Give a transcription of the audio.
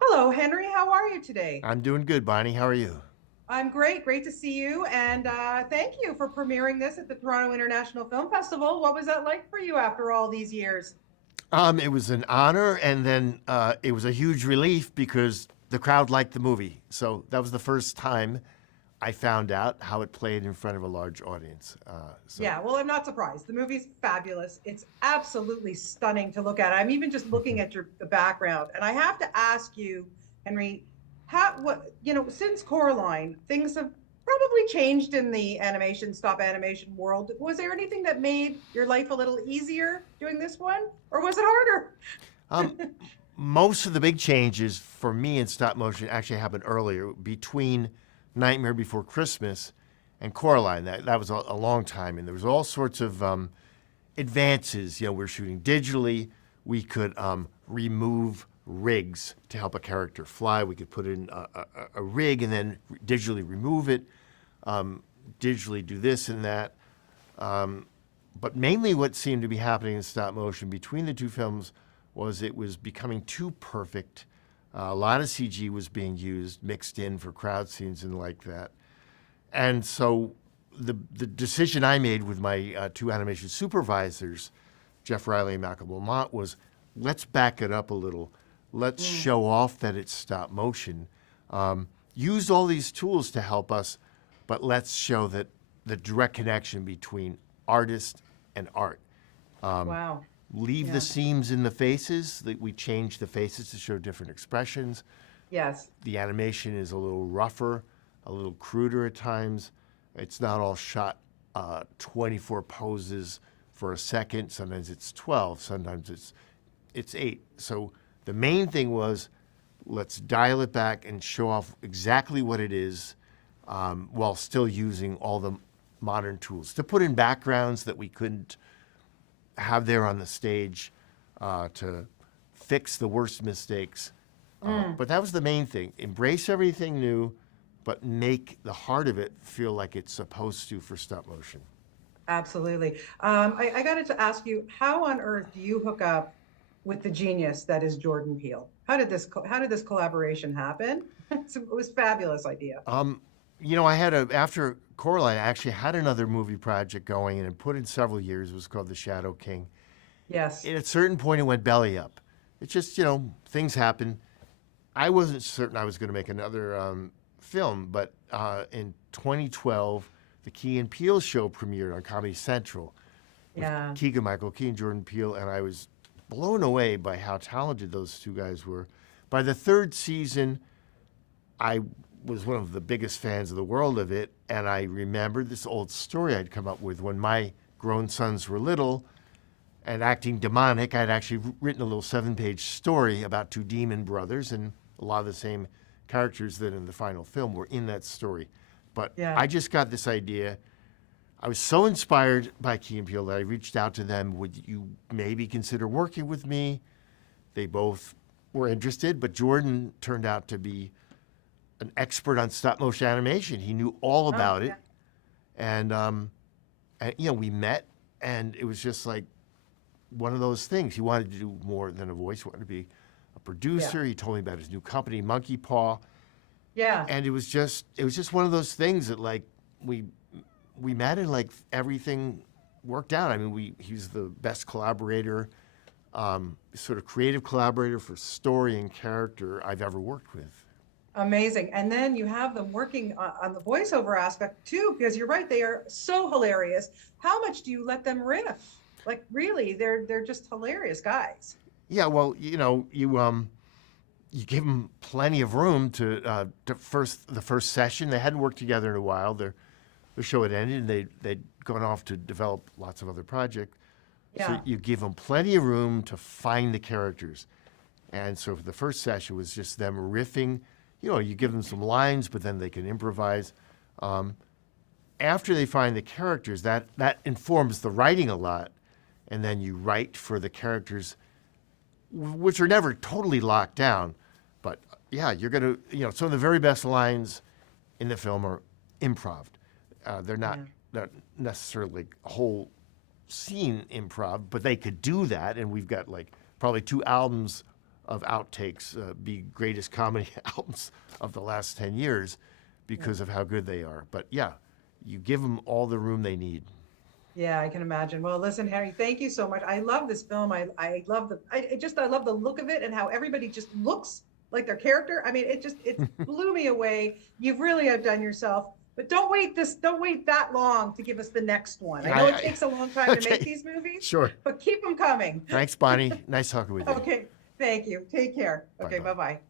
Hello, Henry. How are you today? I'm doing good, Bonnie. How are you? I'm great. Great to see you. And thank you for premiering this at the Toronto International Film Festival. What was that like for you after all these years? It was an honor, and then it was a huge relief because the crowd liked the movie. So that was the first time I found out how it played in front of a large audience. Yeah, well, I'm not surprised. The movie's fabulous. It's absolutely stunning to look at. I'm even just looking at the background, and I have to ask you, Henry, since Coraline, things have probably changed in the stop animation world. Was there anything that made your life a little easier doing this one, or was it harder? um, Most of the big changes for me in stop motion actually happened earlier, between Nightmare Before Christmas and Coraline. That was a long time, and there was all sorts of advances. You know, we're shooting digitally. We could remove rigs to help a character fly. We could put in a rig and then digitally remove it, digitally do this and that. But mainly what seemed to be happening in stop motion between the two films was it was becoming too perfect. A lot of CG was being used, mixed in for crowd scenes and like that. And so the decision I made with my two animation supervisors, Jeff Riley and Malcolm Lamont, was let's back it up a little. Let's show off that it's stop motion. Use all these tools to help us, but let's show that the direct connection between artist and art. Wow. Leave the Yeah. seams in the faces. We change the faces to show different expressions. Yes. The animation is a little rougher, a little cruder at times. It's not all shot 24 poses for a second. Sometimes it's 12. Sometimes it's 8. So the main thing was let's dial it back and show off exactly what it is, while still using all the modern tools to put in backgrounds that we couldn't have there on the stage, to fix the worst mistakes. But that was the main thing. Embrace everything new, but make the heart of it feel like it's supposed to for stop motion. Absolutely. I got to ask you, how on earth do you hook up with the genius that is Jordan Peele? How did this collaboration happen? It was a fabulous idea. I had after Coraline, I actually had another movie project going and it put in several years. It was called The Shadow King. Yes. And at a certain point, it went belly up. It's just, things happen. I wasn't certain I was going to make another film, but in 2012, the Key and Peele show premiered on Comedy Central with Yeah. Keegan-Michael Key and Jordan Peele, and I was blown away by how talented those two guys were. By the third season, I was one of the biggest fans of the world of it, and I remembered this old story I'd come up with when my grown sons were little and acting demonic. I'd actually written a little 7-page story about two demon brothers, and a lot of the same characters that in the final film were in that story. But Yeah. I just got this idea. I was so inspired by Key and Peele that I reached out to them. Would you maybe consider working with me? They both were interested, but Jordan turned out to be an expert on stop motion animation. He knew all Oh, about it, yeah. and we met, and it was just like one of those things. He wanted to do more than a voice. He wanted to be a Yeah. producer. He told me about his new company, Monkey Paw, Yeah. and it was just one of those things that like we met and like everything worked out. I mean, he's the best collaborator, sort of creative collaborator for story and character I've ever worked with. Amazing. And then you have them working on the voiceover aspect too, because you're right, they are so hilarious. How much do you let them riff? Like really, they're just hilarious guys. Yeah, well, you give them plenty of room to the first session. They hadn't worked together in a while. The show had ended, and they'd gone off to develop lots of other projects. So Yeah. you give them plenty of room to find the characters. And so the first session was just them riffing. You give them some lines, but then they can improvise. Um, After they find the characters, that informs the writing a lot. And then you write for the characters, which are never totally locked down. But yeah, you're going to, some of the very best lines in the film are improv. They're not, Yeah. not necessarily a whole scene improv, but they could do that. And we've got like probably 2 albums of outtakes be greatest comedy albums of the last 10 years because of how good they are. But yeah, you give them all the room they need. Yeah, I can imagine. Well, listen, Harry, thank you so much. I love this film. I love I love the look of it and how everybody just looks like their character. I mean, it blew me away. You've really outdone yourself. But don't wait that long to give us the next one. I know it takes a long time to make these movies. Sure. But keep them coming. Thanks, Bonnie. Nice talking with you. Okay. Thank you. Take care. Okay, bye-bye.